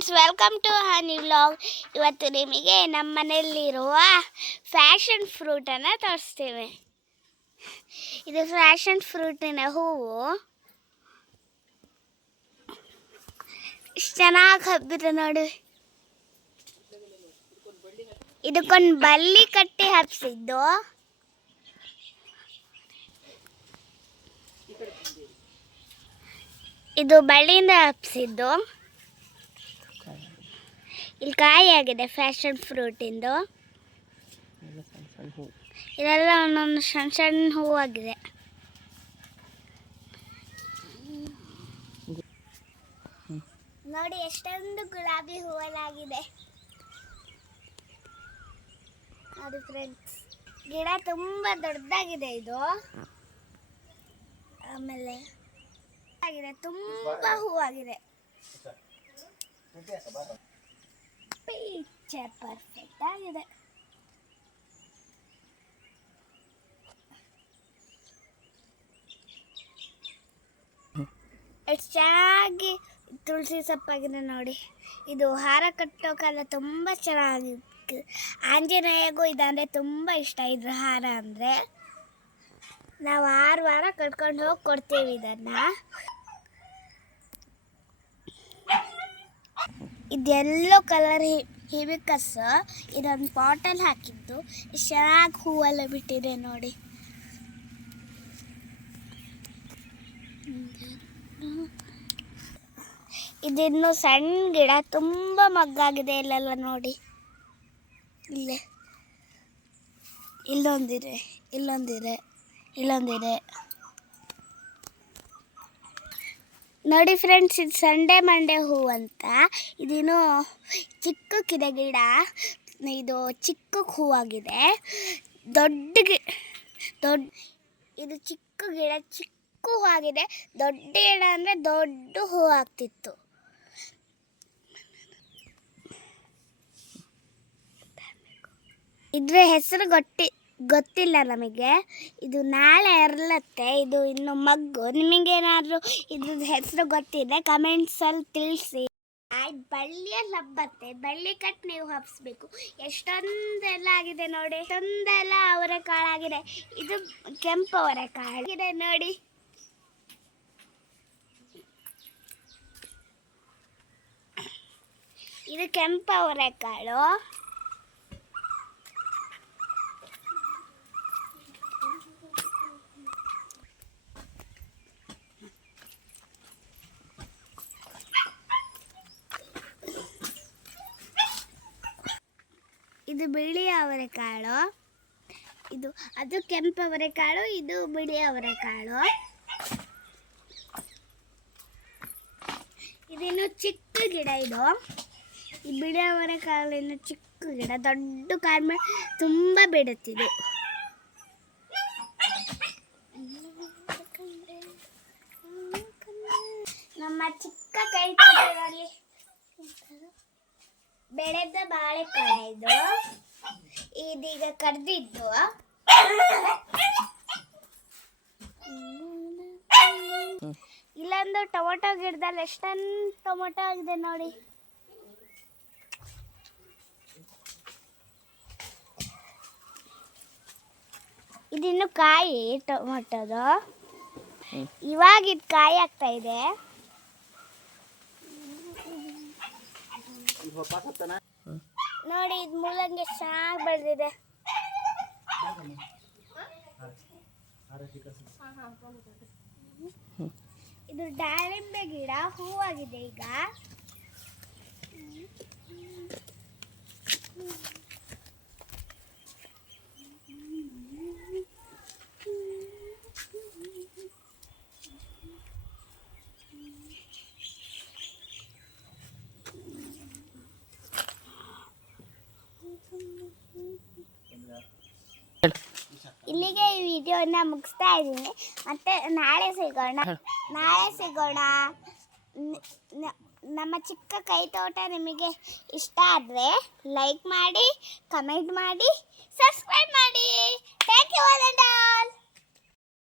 Friends, welcome to Honey vlog. ಇವತ್ತು ನಿಮಗೆ ನಮ್ಮ ಮನೆಯಲ್ಲಿರುವ ಫ್ಯಾಷನ್ ಫ್ರೂಟನ್ನು ತೋರಿಸ್ತೇವೆ. ಇದು ಫ್ಯಾಷನ್ ಫ್ರೂಟಿನ ಹೂವು. ಇಷ್ಟು ಚೆನ್ನಾಗಿ ಹಬ್ಬಿದೆ ನೋಡಿ. ಇದಕ್ಕೊಂದು ಬಳ್ಳಿ ಕಟ್ಟಿ ಹಬ್ಬಿಸಿದ್ದು. ಇದು ಬಳ್ಳಿಯಿಂದ ಹಬ್ಬಿಸಿದ್ದು. ಇಲ್ಲಿ ಕಾಯಿ ಆಗಿದೆ ಫ್ಯಾಷನ್ ಫ್ರೂಟಿಂದು. ಇದೆಲ್ಲ ಒಂದೊಂದು ಸಣ್ಣ ಸಣ್ಣ ಹೂವಾಗಿದೆ. ನೋಡಿ ಎಷ್ಟೊಂದು ಗುಲಾಬಿ ಹೂವಲ್ಲಾಗಿದೆ ನೋಡಿ ಫ್ರೆಂಡ್ಸ್. ಗಿಡ ತುಂಬ ದೊಡ್ಡದಾಗಿದೆ ಇದು. ಆಮೇಲೆ ಆಗಿದೆ, ತುಂಬ ಹೂವಾಗಿದೆ. ಪಿಕ್ಚರ್ ಪರ್ಫೆಕ್ಟ್ ಆಗಿದೆ. ಎಷ್ಟು ಚೆನ್ನಾಗಿ ತುಳಸಿ ಸೊಪ್ಪಾಗಿದೆ ನೋಡಿ. ಇದು ಹಾರ ಕಟ್ಟೋಕೆಲ್ಲ ತುಂಬ ಚೆನ್ನಾಗಿ. ಆಂಜನೇಯಗೂ ಇದಂದರೆ ತುಂಬ ಇಷ್ಟ. ಇದ್ರ ಹಾರ ಅಂದರೆ ನಾವು 6 ವಾರ ಕಟ್ಕೊಂಡು ಹೋಗಿ ಕೊಡ್ತೀವಿ ಇದನ್ನು. ಇದು ಯೆಲ್ಲೋ ಕಲರ್ ಹಿಬಿಕಸ್. ಇದೊಂದು ಪಾಟಲ್ಲಿ ಹಾಕಿದ್ದು. ಎಷ್ಟು ಚೆನ್ನಾಗಿ ಹೂವೆಲ್ಲ ಬಿಟ್ಟಿದೆ ನೋಡಿ. ಇದಿನ್ನು ಸಣ್ಣ ಗಿಡ, ತುಂಬ ಮಗ್ಗಾಗಿದೆ. ಇಲ್ಲೆಲ್ಲ ನೋಡಿ, ಇಲ್ಲೇ ಇಲ್ಲೊಂದಿದೆ, ಇಲ್ಲೊಂದಿದೆ, ಇಲ್ಲೊಂದಿದೆ ನೋಡಿ ಫ್ರೆಂಡ್ಸ್. ಇದು ಸಂಡೆ ಮಂಡೆ ಹೂ ಅಂತ. ಇದಿನ್ನು ಚಿಕ್ಕಕ್ಕಿದೆ ಗಿಡ. ಇದು ಚಿಕ್ಕ ಹೂವಾಗಿದೆ. ಇದು ಚಿಕ್ಕ ಗಿಡ, ಚಿಕ್ಕ ಹೂವಾಗಿದೆ. ದೊಡ್ಡ ಗಿಡ ಅಂದರೆ ದೊಡ್ಡ ಹೂ ಆಗ್ತಿತ್ತು. ಇದ್ರ ಹೆಸರು ಗೊತ್ತಿಲ್ಲ ನಮಗೆ. ಇದು ನಾಳೆ ಅರಳತ್ತೆ. ಇದು ಇನ್ನು ಮಗ್ಗು. ನಿಮಗೇನಾದರೂ ಇದ್ರದ್ದು ಹೆಸರು ಗೊತ್ತಿದೆ ಕಮೆಂಟ್ಸಲ್ಲಿ ತಿಳಿಸಿ. ಬಳ್ಳಿಯಲ್ಲಿ ಹಬ್ಬತ್ತೆ. ಬಳ್ಳಿ ಕಟ್ಟು ನೀವು ಹಬ್ಬಿಸ್ಬೇಕು. ಎಷ್ಟೊಂದೆಲ್ಲ ಆಗಿದೆ ನೋಡಿ. ಎಷ್ಟೊಂದೆಲ್ಲ ಅವರೆಕಾಳಾಗಿದೆ. ಇದು ಕೆಂಪು ಅವರೆಕಾಳಾಗಿದೆ ನೋಡಿ. ಇದು ಕೆಂಪು ಅವರೆಕಾಳು. ಇದು ಬಿಳಿ ಅವರೆಕಾಳು. ಅದು ಕೆಂಪು ಅವರೆಕಾಳು. ಇದು ಬಿಳಿ ಅವರೆಕಾಳು. ಇದಿನ್ನು ಚಿಕ್ಕ ಗಿಡ. ಇದು ಈ ಬಿಳಿ ಅವರೆಕಾಳು ಇನ್ನು ಚಿಕ್ಕ ಗಿಡ. ದೊಡ್ಡ ಕಾಳು ಮೇಲೆ ತುಂಬ ಬಿಡುತ್ತಿದೆ. ನಮ್ಮ ಚಿಕ್ಕ ಕೈ ತೋಟದಲ್ಲಿ ಬೆಳೆದ ಬಾಳೆಕಾಯಿ ಇದು. ಇದೀಗ ಕಡ್ದಿದ್ದು. ಇಲ್ಲೊಂದು ಟೊಮೊಟೊ ಗಿಡದಲ್ಲಿ ಎಷ್ಟೊಂದು ಟೊಮೊಟೊ ಆಗಿದೆ ನೋಡಿ. ಇದಿನ್ನು ಕಾಯಿ ಟೊಮೊಟೊದು. ಇವಾಗ ಇದು ಕಾಯಿ ಆಗ್ತಾ ಇದೆ. ನೋಡಿ, ಇದು ಮೂಲಂಗಿ ಚೆನ್ನಾಗಿ ಬೆಳೆದಿದೆ. ಇದು ದಾಳಿಂಬೆ ಗಿಡ. ಹೂವಾಗಿದೆ ಈಗ. ಇಲ್ಲಿಗೆ ಈ ವಿಡಿಯೋನ ಮುಗಿಸ್ತಾ ಇದ್ದೀನಿ. ಮತ್ತೆ ನಾಳೆ ಸಿಗೋಣ. ನಮ್ಮ ಚಿಕ್ಕ ಕೈ ತೋಟ ನಿಮಗೆ ಇಷ್ಟ ಆದರೆ ಲೈಕ್ ಮಾಡಿ, ಕಮೆಂಟ್ ಮಾಡಿ, ಸಬ್ಸ್ಕ್ರೈಬ್ ಮಾಡಿ. Thank you all.